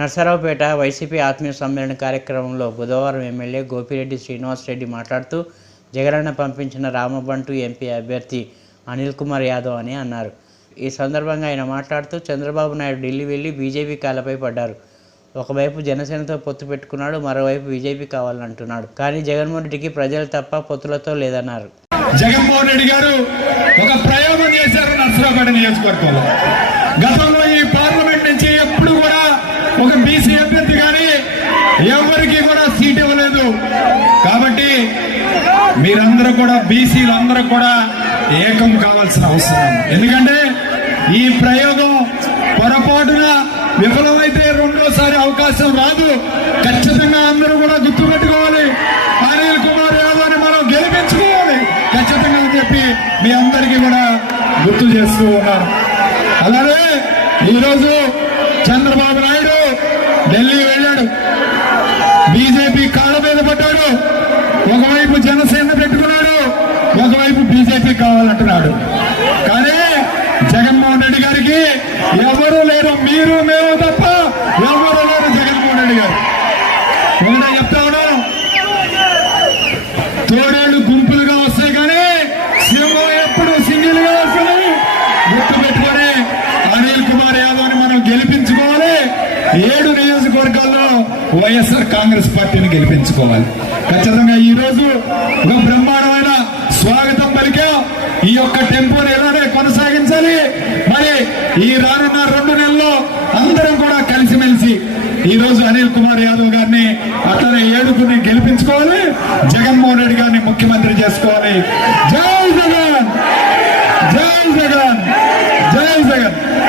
Narasaraopet YCP ఆత్మీయ సమ్మేళన కార్యక్రమంలో బుధవారం ఎమ్మెల్యే గోపిరెడ్డి శ్రీనివాసరెడ్డి మాట్లాడుతూ జగనన్న పంపించిన రామబంటు ఎంపీ అభ్యర్థి అనిల్ కుమార్ యాదవ్ అని అన్నారు. ఈ సందర్భంగా ఆయన మాట్లాడుతూ చంద్రబాబు నాయుడు ఢిల్లీ వెళ్ళి బీజేపీ కాలపై పడ్డారు. ఒకవైపు జనసేనతో పొత్తు పెట్టుకున్నాడు మరోవైపు బీజేపీ కావాలంటున్నాడు. కానీ జగన్మోహన్ రెడ్డికి ప్రజలు తప్ప పొత్తులతో లేదన్నారు. జగన్మోహన్ రెడ్డి గారు ఒక ప్రయోగం చేశారు నర్సరావుపేట నియోజకవర్గంలో. గతంలో ఈ బీసీ అభ్యర్థి కానీ ఎవరికి కూడా సీట్ ఇవ్వలేదు. కాబట్టి మీరందరూ కూడా బీసీలు అందరూ కూడా ఏకం కావాల్సిన అవసరం. ఎందుకంటే ఈ ప్రయోగం పొరపాటున విఫలమైతే రెండోసారి అవకాశం రాదు. ఖచ్చితంగా అందరూ కూడా గుర్తుపెట్టుకోవాలి అనిల్ కుమార్ యాదవ్ని మనం గెలిపించుకోవాలి. ఖచ్చితంగా అని చెప్పి మీ అందరికీ కూడా గుర్తు చేస్తూ ఉన్నారు. అలాగే ఈరోజు చంద్రబాబు నాయుడు ఢిల్లీ వెళ్ళాడు. బీజేపీ కాళ్ళ మీద పడ్డాడు. ఒకవైపు జనసేన పెట్టుకున్నాడు ఒకవైపు బీజేపీ కావాలంటున్నాడు. కానీ జగన్మోహన్ రెడ్డి గారికి ఎవరు లేరు మీరు మేము తప్ప ఎవరు లేరు జగన్మోహన్ రెడ్డి గారు. ఒకటే చెప్తా ఉన్నాం తోడేళ్ళు గుంపులుగా వస్తాయి కానీ సింహం ఎప్పుడు సింగిల్గా వస్తుంది? గుర్తు పెట్టుకొని అనిల్ కుమార్ యాదవ్ని మనం గెలిపించుకోవాలి? ఏడు నియోజకవర్గాల్లో వైఎస్ఆర్ కాంగ్రెస్ పార్టీని గెలిపించుకోవాలి. ఖచ్చితంగా ఈ రోజు ఒక బ్రహ్మాండమైన స్వాగతం పలికా ఈ యొక్క టెంపోని ఎలానే కొనసాగించాలి. మరి ఈ రానున్న రెండు నెలల్లో అందరం కూడా కలిసిమెలిసి ఈ రోజు అనిల్ కుమార్ యాదవ్ గారిని అట్లనే ఏడుకుని గెలిపించుకోవాలి. జగన్మోహన్ రెడ్డి గారిని ముఖ్యమంత్రి చేసుకోవాలి. జై జగన్! జై జగన్! జై జగన్!